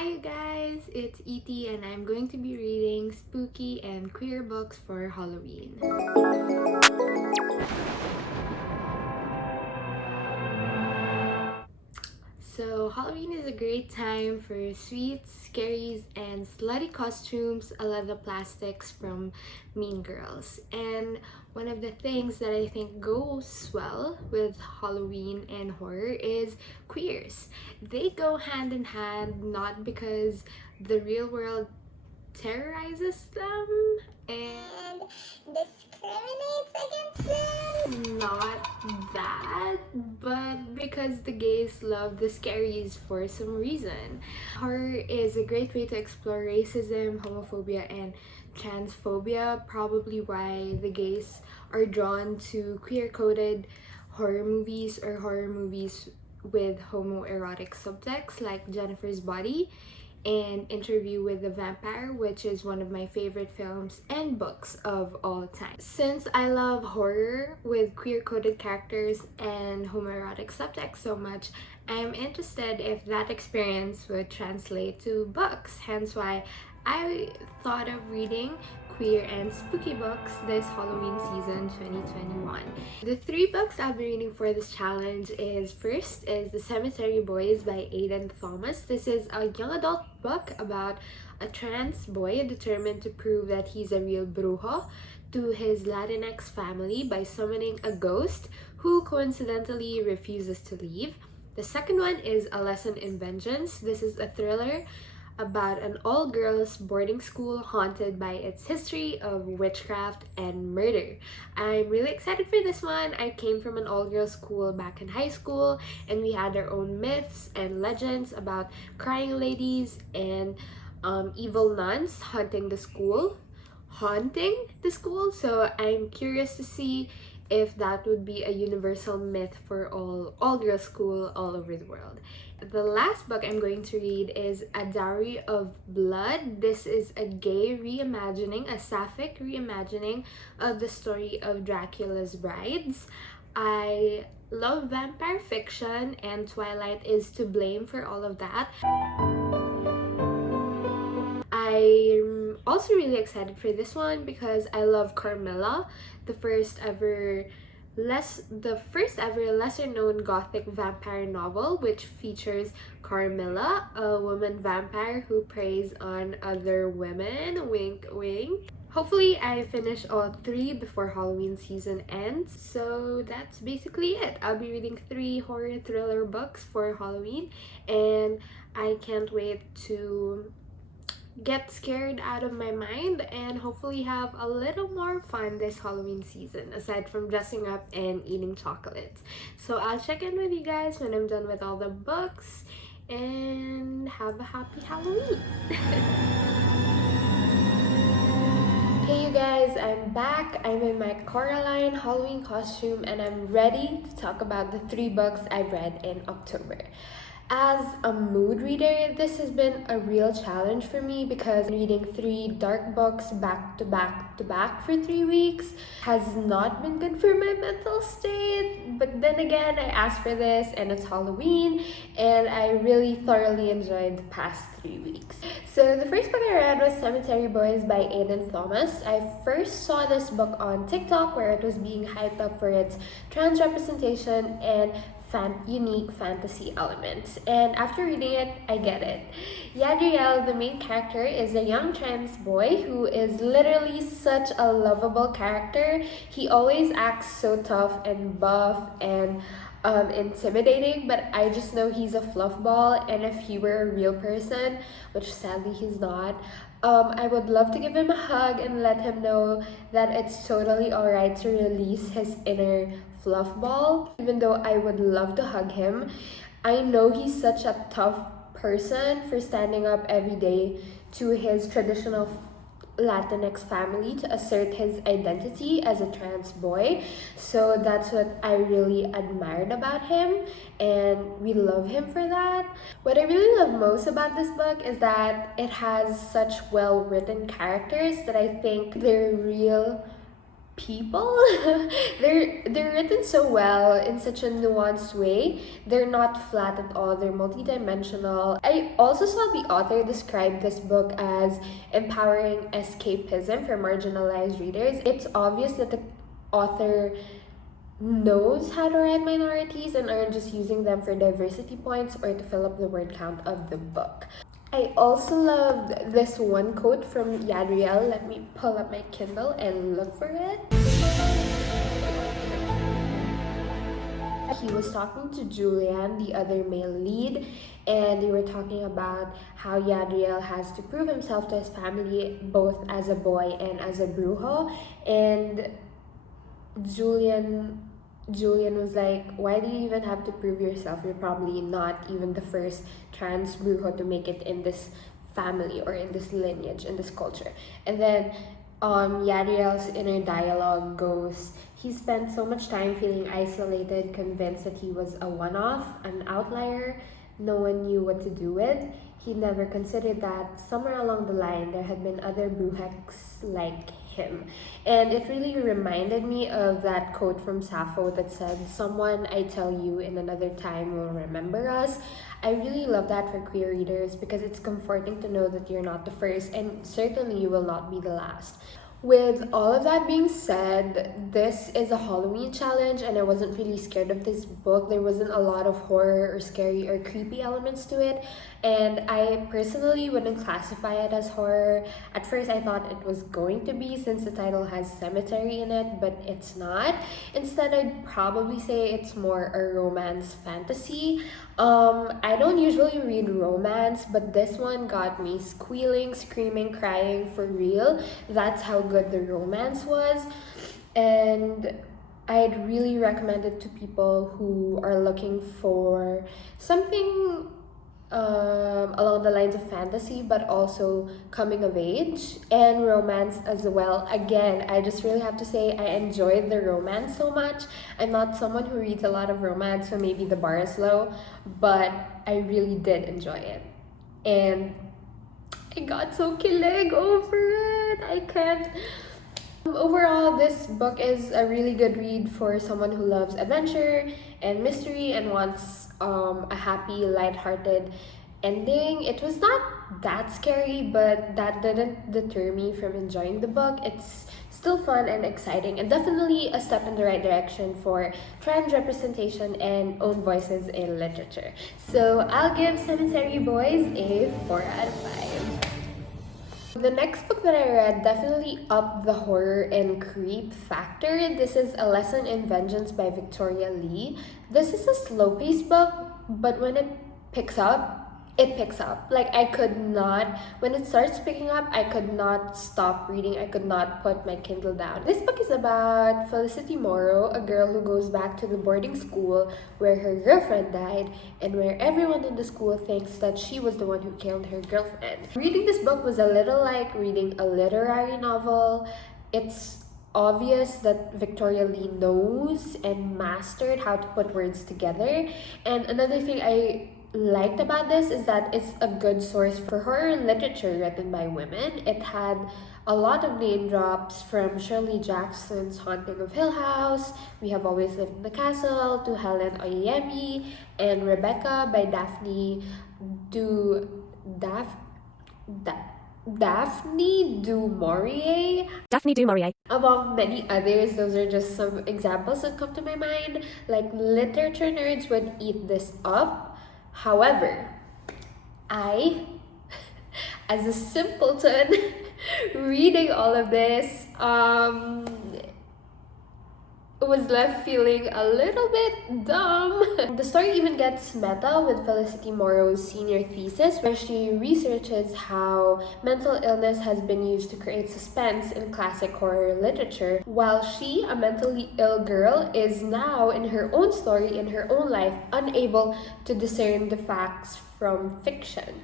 Hi you guys, it's E.T. and I'm going to be reading spooky and queer books for Halloween. So Halloween is a great time for sweets, scaries, and slutty costumes a la the plastics from Mean Girls. And one of the things that I think goes well with Halloween and horror is queers. They go hand in hand not because the real world terrorizes them and discriminates against them. Not that, but because the gays love the scaries for some reason. Horror is a great way to explore racism, homophobia, and transphobia, probably why the gays are drawn to queer-coded horror movies or horror movies with homoerotic subtext like Jennifer's Body and Interview with the Vampire, which is one of my favorite films and books of all time. Since I love horror with queer-coded characters and homoerotic subtext so much, I'm interested if that experience would translate to books, hence why I thought of reading queer and spooky books this Halloween season 2021. The three books I'll be reading for this challenge is first is The Cemetery Boys by Aiden Thomas. This is a young adult book about a trans boy determined to prove that he's a real brujo to his Latinx family by summoning a ghost who coincidentally refuses to leave. The second one is A Lesson in Vengeance. This is a thriller about an all-girls boarding school haunted by its history of witchcraft and murder. I'm really excited for this one. I came from an all-girls school back in high school, and we had our own myths and legends about crying ladies and evil nuns haunting the school. So I'm curious to see if that would be a universal myth for all-girls school all over the world. The last book I'm going to read is A Dowry of Blood. This is a gay reimagining, a sapphic reimagining of the story of Dracula's brides. I love vampire fiction, and Twilight is to blame for all of that. I'm also really excited for this one because I love Carmilla, the first ever lesser known gothic vampire novel, which features Carmilla, a woman vampire who preys on other women. Wink wink. Hopefully I finish all three before Halloween season ends. So that's basically it. I'll be reading 3 horror thriller books for Halloween, and I can't wait to get scared out of my mind and hopefully have a little more fun this Halloween season aside from dressing up and eating chocolates. So I'll check in with you guys when I'm done with all the books, and have a happy Halloween. Hey you guys, I'm back. I'm in my Coraline Halloween costume and I'm ready to talk about the 3 books I've read in October. As a mood reader, this has been a real challenge for me because reading 3 dark books back to back to back for 3 weeks has not been good for my mental state. But then again, I asked for this and it's Halloween, and I really thoroughly enjoyed the past 3 weeks. So the first book I read was Cemetery Boys by Aiden Thomas. I first saw this book on TikTok where it was being hyped up for its trans representation and unique fantasy elements, and after reading it, I get it. Yadriel, the main character, is a young trans boy who is literally such a lovable character. He always acts so tough and buff and intimidating, but I just know he's a fluff ball, and if he were a real person, which sadly he's not, I would love to give him a hug and let him know that it's totally alright to release his inner fluff ball. Even though I would love to hug him, I know he's such a tough person for standing up every day to his traditional Latinx family to assert his identity as a trans boy. So that's what I really admired about him, and we love him for that. What I really love most about this book is that it has such well-written characters that I think they're real people. They're written so well in such a nuanced way. They're not flat at all. They're multidimensional. I also saw the author describe this book as empowering escapism for marginalized readers. It's obvious that the author knows how to write minorities and aren't just using them for diversity points or to fill up the word count of the book. I also loved this one quote from Yadriel. Let me pull up my Kindle and look for it. He was talking to Julian, the other male lead, and they were talking about how Yadriel has to prove himself to his family both as a boy and as a brujo. And Julian was like, why do you even have to prove yourself? You're probably not even the first trans brujo to make it in this family or in this lineage, in this culture. And then Yadriel's inner dialogue goes, he spent so much time feeling isolated, convinced that he was a one-off, an outlier, no one knew what to do with. He never considered that somewhere along the line there had been other brujex like him. And it really reminded me of that quote from Sappho that said, someone I tell you in another time will remember us. I really love that for queer readers because it's comforting to know that you're not the first and certainly you will not be the last. With all of that being said, this is a Halloween challenge and I wasn't really scared of this book. There wasn't a lot of horror or scary or creepy elements to it, and I personally wouldn't classify it as horror. At first I thought it was going to be since the title has cemetery in it, but it's not. Instead, I'd probably say it's more a romance fantasy. I don't usually read romance, but this one got me squealing, screaming, crying for real. That's how good the romance was. And I'd really recommend it to people who are looking for something along the lines of fantasy, but also coming of age and romance as well. Again, I just really have to say I enjoyed the romance so much. I'm not someone who reads a lot of romance, so maybe the bar is low, but I really did enjoy it. And I got so kilig over it. I can't. Overall, this book is a really good read for someone who loves adventure and mystery and wants a happy, lighthearted ending. It was not that scary, but that didn't deter me from enjoying the book. It's still fun and exciting and definitely a step in the right direction for trans representation and own voices in literature. So I'll give Cemetery Boys a 4 out of 5. The next book that I read definitely upped the horror and creep factor. This is A Lesson in Vengeance by Victoria Lee. This is a slow-paced book, but when it picks up, it picks up. Like, I could not, when it starts picking up, I could not stop reading. I could not put my Kindle down. This book is about Felicity Morrow, a girl who goes back to the boarding school where her girlfriend died and where everyone in the school thinks that she was the one who killed her girlfriend. Reading this book was a little like reading a literary novel. It's obvious that Victoria Lee knows and mastered how to put words together. And another thing I liked about this is that it's a good source for horror literature written by women. It had a lot of name drops from Shirley Jackson's Haunting of Hill House, We Have Always Lived in the Castle, to Helen Oyeyemi, and Rebecca by Daphne du Maurier. Daphne du Maurier. Among many others, those are just some examples that come to my mind. Like, literature nerds would eat this up. However, I, as a simpleton, reading all of this, was left feeling a little bit dumb. The story even gets meta with Felicity Morrow's senior thesis, where she researches how mental illness has been used to create suspense in classic horror literature, while she, a mentally ill girl, is now in her own story, in her own life, unable to discern the facts from fiction.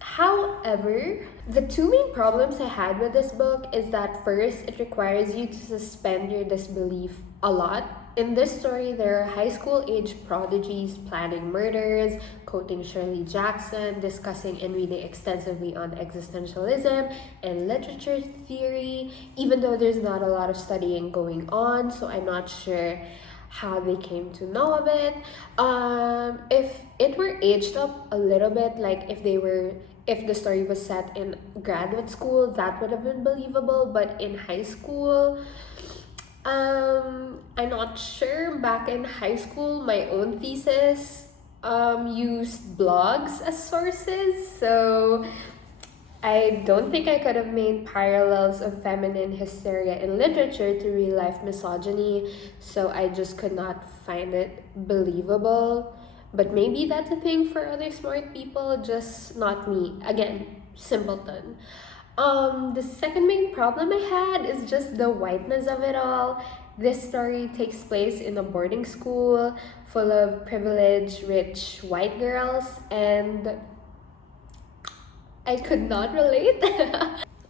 However, the two main problems I had with this book is that first, it requires you to suspend your disbelief a lot. In this story, there are high school age prodigies planning murders, quoting Shirley Jackson, discussing and reading extensively on existentialism and literature theory, even though there's not a lot of studying going on, so I'm not sure how they came to know of it. If it were aged up a little bit, like if the story was set in graduate school, that would have been believable, but in high school, I'm not sure. Back in high school, my own thesis used blogs as sources, so I don't think I could have made parallels of feminine hysteria in literature to real life misogyny, so I just could not find it believable. But maybe that's a thing for other smart people, just not me. Again, simpleton. The second main problem I had is just the whiteness of it all. This story takes place in a boarding school full of privileged, rich white girls, and I could not relate.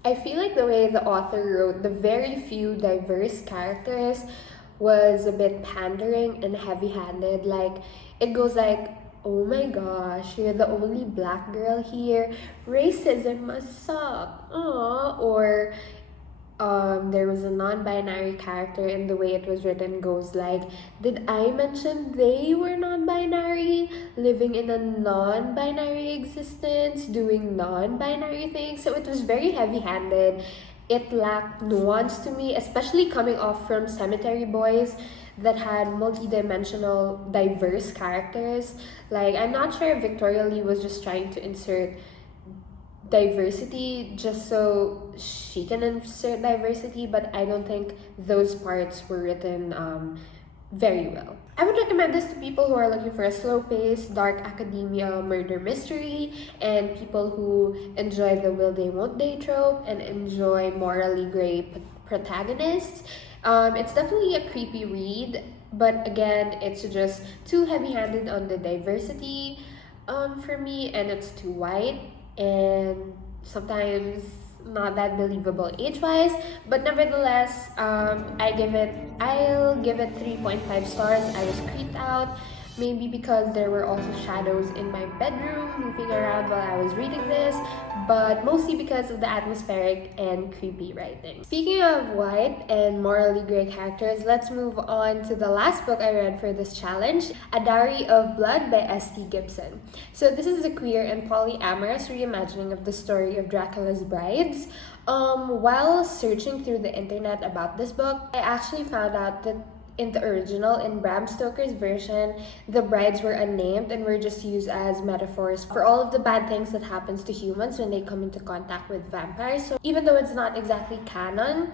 I feel like the way the author wrote the very few diverse characters was a bit pandering and heavy-handed. Like, it goes like, oh my gosh, you're the only black girl here. Racism must suck. Aww. Or there was a non-binary character, and the way it was written goes like, did I mention they were non-binary, living in a non-binary existence, doing non-binary things? So it was very heavy-handed. It lacked nuance to me, especially coming off from Cemetery Boys that had multi-dimensional, diverse characters. Like, I'm not sure if Victoria Lee was just trying to insert diversity just so she can insert diversity, but I don't think those parts were written very well. I would recommend this to people who are looking for a slow-paced, dark academia murder mystery, and people who enjoy the will they won't they trope and enjoy morally gray protagonists. It's definitely a creepy read, but again, it's just too heavy-handed on the diversity for me, and it's too white and sometimes not that believable age-wise, but nevertheless, I'll give it 3.5 stars. I was creeped out, maybe because there were also shadows in my bedroom moving around while I was reading this, but mostly because of the atmospheric and creepy writing. Speaking of white and morally gray characters, let's move on to the last book I read for this challenge, A Dowry of Blood by S.T. Gibson. So this is a queer and polyamorous reimagining of the story of Dracula's brides. While searching through the internet about this book, I actually found out that in the original, in Bram Stoker's version, the brides were unnamed and were just used as metaphors for all of the bad things that happens to humans when they come into contact with vampires. So even though it's not exactly canon,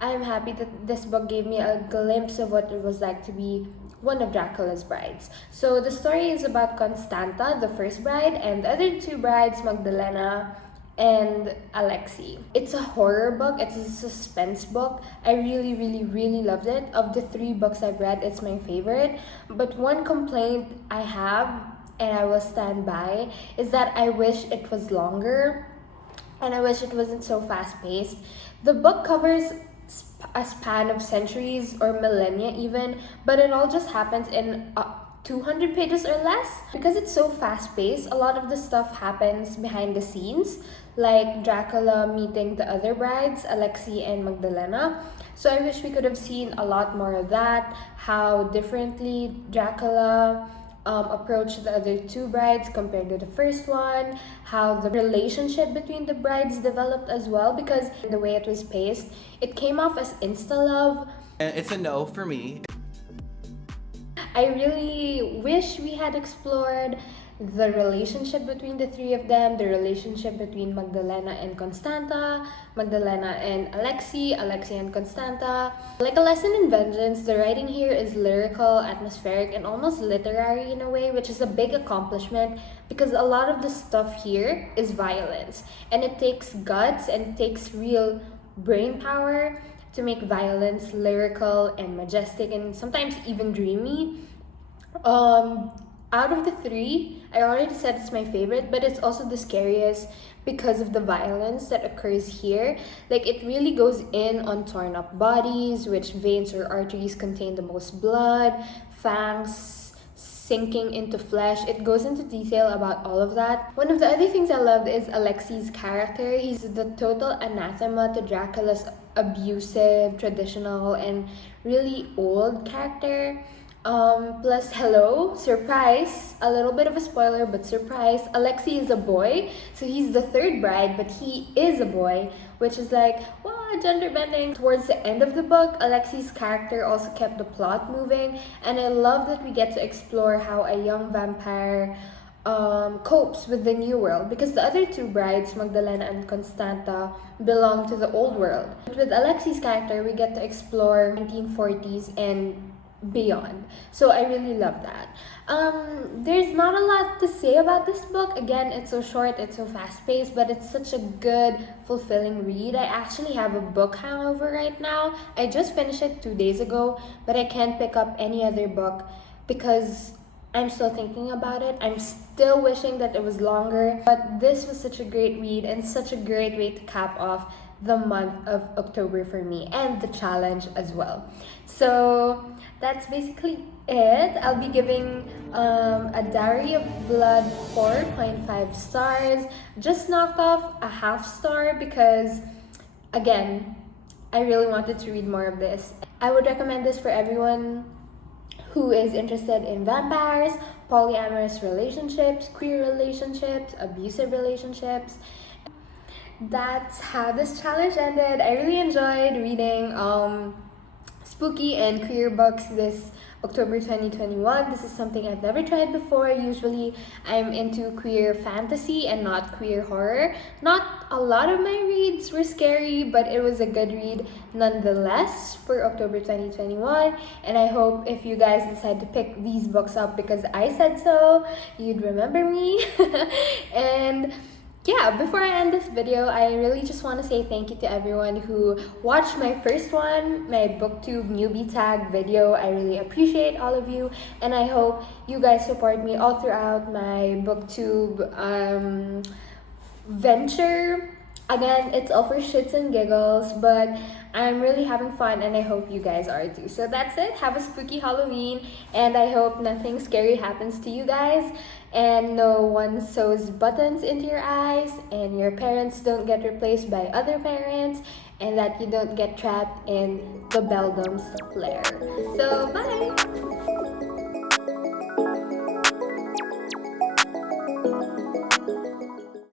I'm happy that this book gave me a glimpse of what it was like to be one of Dracula's brides. So the story is about Constanta, the first bride, and the other two brides, Magdalena and Alexei. It's a horror book, it's a suspense book. I really loved it. Of the 3 books I've read, it's my favorite. But one complaint I have, and I will stand by, is that I wish it was longer, and I wish it wasn't so fast-paced. The book covers a span of centuries or millennia even, but it all just happens in 200 pages or less. Because it's so fast-paced, a lot of the stuff happens behind the scenes, like Dracula meeting the other brides, Alexei and Magdalena. So I wish we could have seen a lot more of that, how differently Dracula approached the other 2 brides compared to the first one, how the relationship between the brides developed as well, because the way it was paced, it came off as insta-love. It's a no for me. I really wish we had explored the relationship between the 3 of them, the relationship between Magdalena and Constanta, Magdalena and Alexei, Alexei and Constanta. Like A Lesson in Vengeance, the writing here is lyrical, atmospheric, and almost literary in a way, which is a big accomplishment because a lot of the stuff here is violence, and it takes guts and it takes real brain power to make violence lyrical and majestic and sometimes even dreamy. out of the three, I already said it's my favorite, but it's also the scariest because of the violence that occurs here. Like, it really goes in on torn up bodies, which veins or arteries contain the most blood, fangs sinking into flesh. It goes into detail about all of that. One of the other things I loved is Alexi's character. He's the total anathema to Dracula's abusive, traditional, and really old character. Plus, hello, surprise, a little bit of a spoiler, but surprise, Alexi is a boy, so he's the third bride, but he is a boy, which is like, wow, gender bending. Towards the end of the book, Alexi's character also kept the plot moving, and I love that we get to explore how a young vampire copes with the new world, because the other two brides, Magdalena and Constanta, belong to the old world. But with Alexi's character, we get to explore 1940s and beyond. So I really love that. There's not a lot to say about this book. Again, it's so short, it's so fast paced, but it's such a good, fulfilling read. I actually have a book hangover right now. I just finished it 2 days ago, but I can't pick up any other book because I'm still thinking about it. I'm still wishing that it was longer, but this was such a great read and such a great way to cap off the month of October for me, and the challenge as well. So that's basically it. I'll be giving a Dowry of Blood 4.5 stars. Just knocked off a half star because, again, I really wanted to read more of this. I would recommend this for everyone who is interested in vampires, polyamorous relationships, queer relationships, abusive relationships. That's how this challenge ended. I really enjoyed reading spooky and queer books this October 2021. This is something I've never tried before. Usually I'm into queer fantasy and not queer horror. Not a lot of my reads were scary, but it was a good read nonetheless for October 2021. And I hope if you guys decide to pick these books up because I said so, you'd remember me. And yeah, before I end this video, I really just want to say thank you to everyone who watched my first one, my booktube newbie tag video. I really appreciate all of you, and I hope you guys support me all throughout my booktube venture. Again, it's all for shits and giggles, but I'm really having fun and I hope you guys are too. So that's it. Have a spooky Halloween, and I hope nothing scary happens to you guys, and no one sews buttons into your eyes, and your parents don't get replaced by other parents, and that you don't get trapped in the Beldam's lair. So bye!